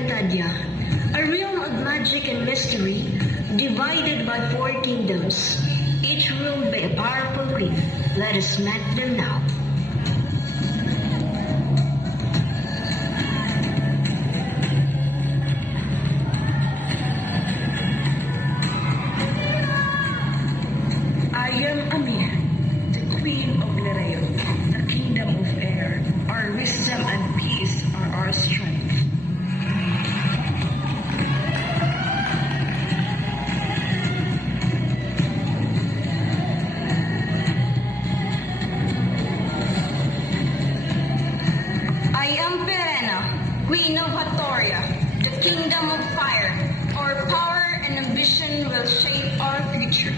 Encantadia, a realm of magic and mystery divided by 4 kingdoms, each ruled by a powerful queen. Let us meet them now. I am Amir, the Queen of Lereo, the Kingdom of Air. Our wisdom and peace are our strength. I am Perena, Queen of Hatoria, the Kingdom of Fire. Our power and ambition will shape our future.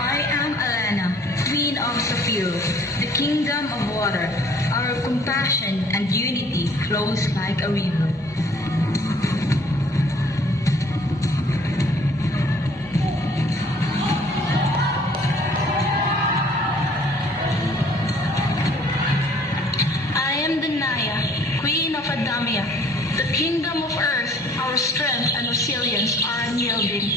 I am Alana, Queen of Saphiro, the Kingdom of Water. Our compassion and unity flows like a river. I am Danaya, Queen of Adamia, the Kingdom of Earth. Our strength and resilience are unyielding.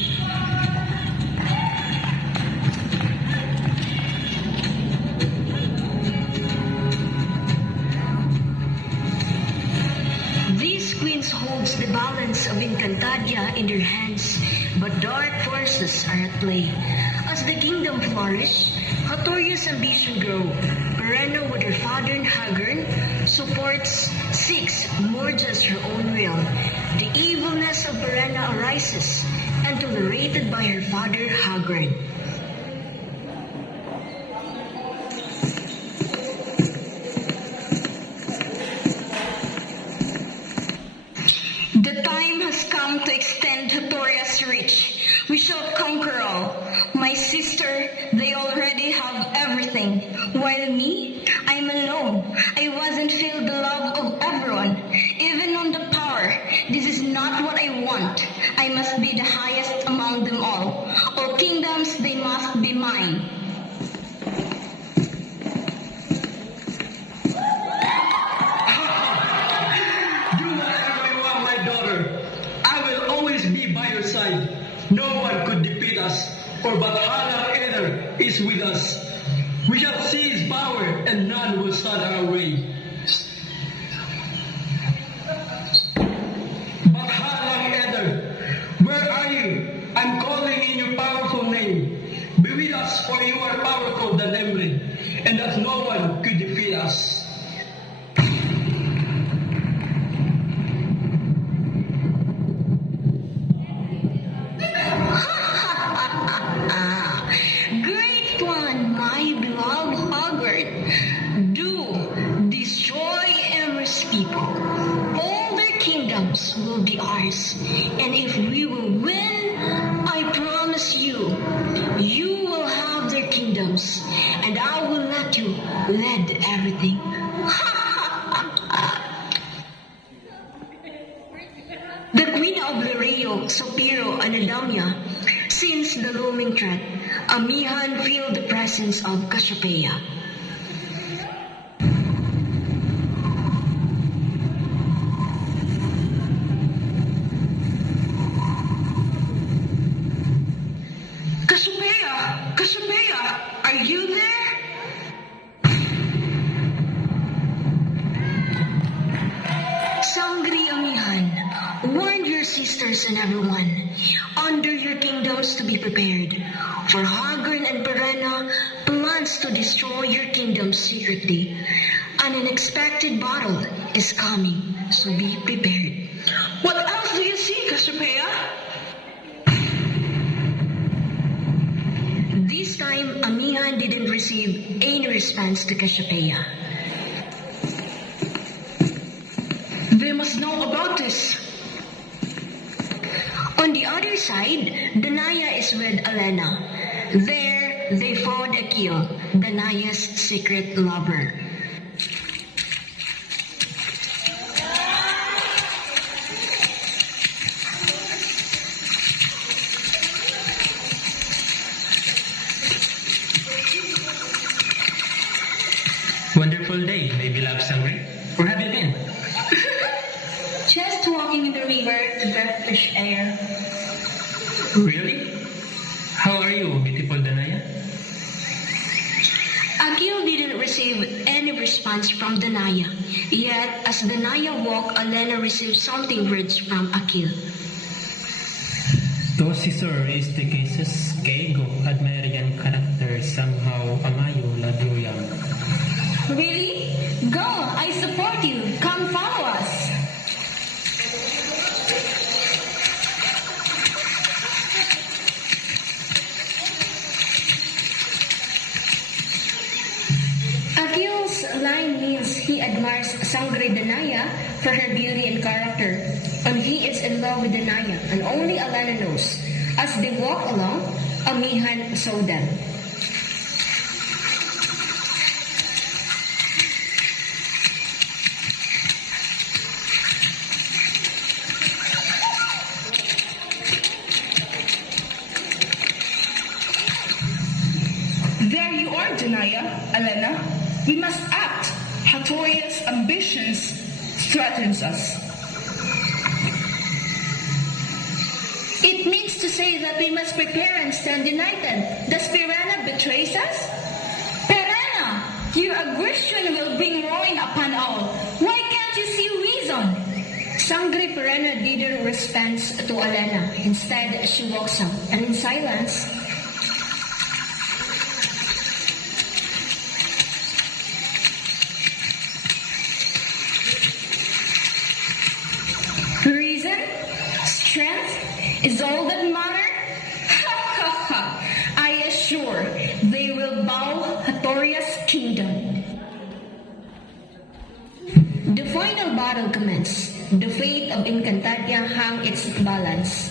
These queens holds the balance of Encantadia in their hands, but dark forces are at play. As the kingdom flourish, Hatoria's ambition grow. Perena with her father Hagern seeks more just her own will. The evilness of Perena arises and tolerated by her father Hagern. The time has come to extend Hatoria's reach. We shall conquer all. My sister, they already have everything. While me, I'm alone. I wasn't filled the love of everyone, even on the power. This is not what I want. I must be the highest among them all. All kingdoms, they must be mine. Do whatever you want, my daughter. I will always be by your side. No one could defeat us, for Bathala Eder is with us. We shall see his power, and none will stand our way. Bathala Eder, where are you? I'm calling in your powerful name. Be with us, for you are powerful than Emrin, and that no one could defeat us. Great plan, my beloved Hogwarts. Do destroy Emrys people. All their kingdoms will be ours. And if we will win, I promise you, you will have their kingdoms. And I will let you lead everything. The Queen of Lereo, Saphiro, and Adamia sensed the looming threat. Amihan felt the presence of Cassiopeia. Cassiopeia! Cassiopeia! Are you there? Sangri Amihan, warn your sisters and everyone, under your kingdoms to be prepared. For Hagern and Perena plans to destroy your kingdoms secretly. An unexpected battle is coming, so be prepared. What else do you see, Cassiopeia? This time, Amihan didn't receive any response to Cassiopeia. They must know about this. On the other side, Danaya is with Alena. There, they found Akil, Danaya's secret lover. Wonderful day, my beloved Sangre. Where have you been? Just walking in the river to breathe fresh air. Really? How are you, beautiful Danaya? Akil didn't receive any response from Danaya. Yet, as Danaya walked, Alena received something words from Akil. To si Sir is the cases kaigo admirian karakter somehow amayo laduyang. Really? Go! I support you. Come follow us. Akil's line means he admires Sangre Danaya for her beauty and character, and he is in love with Danaya, and only Alena knows. As they walk along, Amihan saw them. There you are, Danaya, Alena. We must act. Hatoria's ambitions threatens us. It means to say that we must prepare and stand united. Does Pirana betrays us? Pirana, your aggression will bring ruin upon all. Why can't you see reason? Sangre Pirana didn't respond to Alena. Instead, she walks up, and in silence, reason, strength, is all that matter? Ha ha ha! I assure they will bow Hatoria's kingdom. The final battle commenced. The fate of Encantadia hung its balance.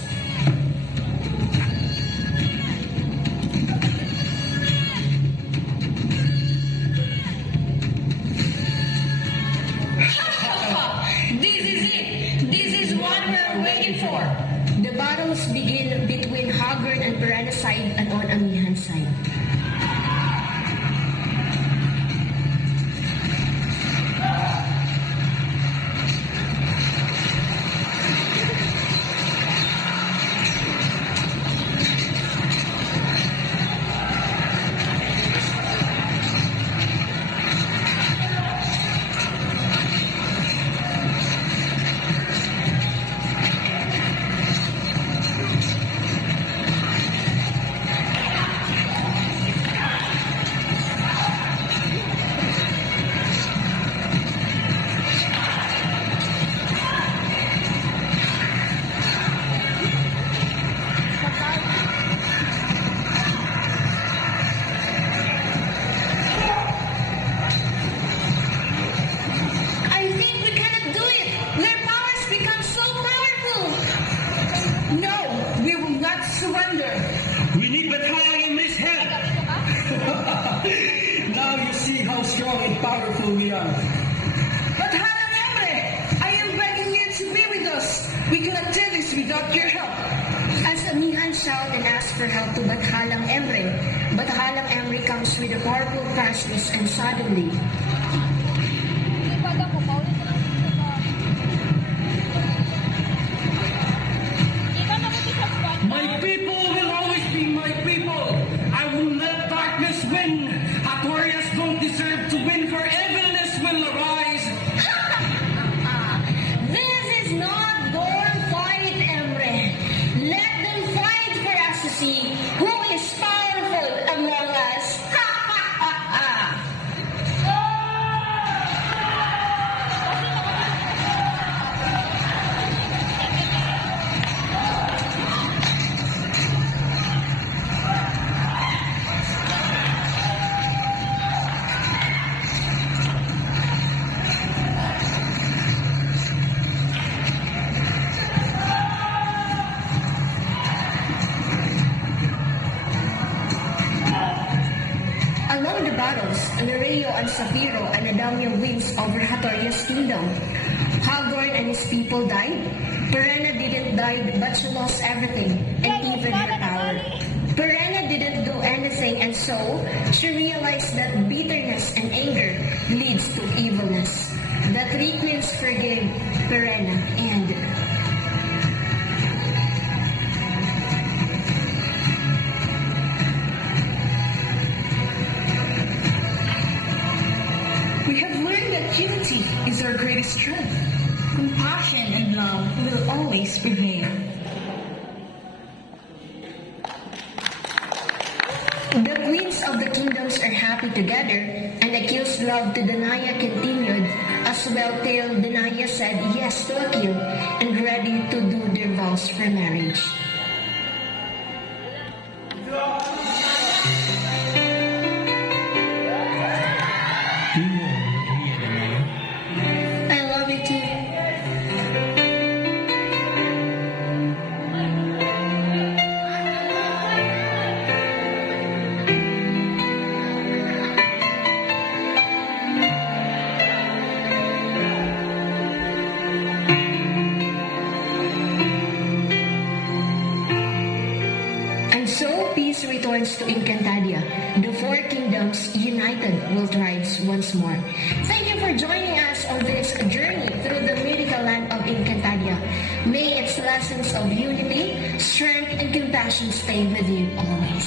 This is it! This is what we're waiting for! The battles begin between Haggard and Pirana side and on Amihan's side. I think we cannot do it! Their powers become so powerful! No, we will not surrender. We need Bathala in this head. Now you see how strong and powerful we are. But Halang Emre, I am begging you to be with us. We cannot do this without your help. As Amihan shouted and asked for help to Bathalang Emre, Bathalang Emre comes with a powerful fastness and suddenly, My people will always be my people. I will let darkness win. Hatorias don't deserve to win, for evilness will arise. this is not their fight, Emre. Let them fight for us to see who is powerful among us. Ha ha ha ha! Along the battles, Nereo and Sapiro and Adamio wins over Hatoria's kingdom. Hagorn and his people died. Pirana didn't die, but she lost everything, and even her power. Pirana didn't do anything, and so she realized that bitterness and anger leads to evilness. The three queens forgave Perenna and We have learned that unity is our greatest strength. Compassion and love will always prevail. the queens of the kingdoms are happy together, and Achilles' love to Danae continued, as well-tailed Danae said yes to Achilles and ready to do their vows for marriage. Do you want me, Danae? I love you too. And so peace returns to Encantadia. The four kingdoms united will thrive once more. Thank you for joining us on this journey through the mythical land of Encantadia. May its lessons of unity, strength, and compassion stay with you always.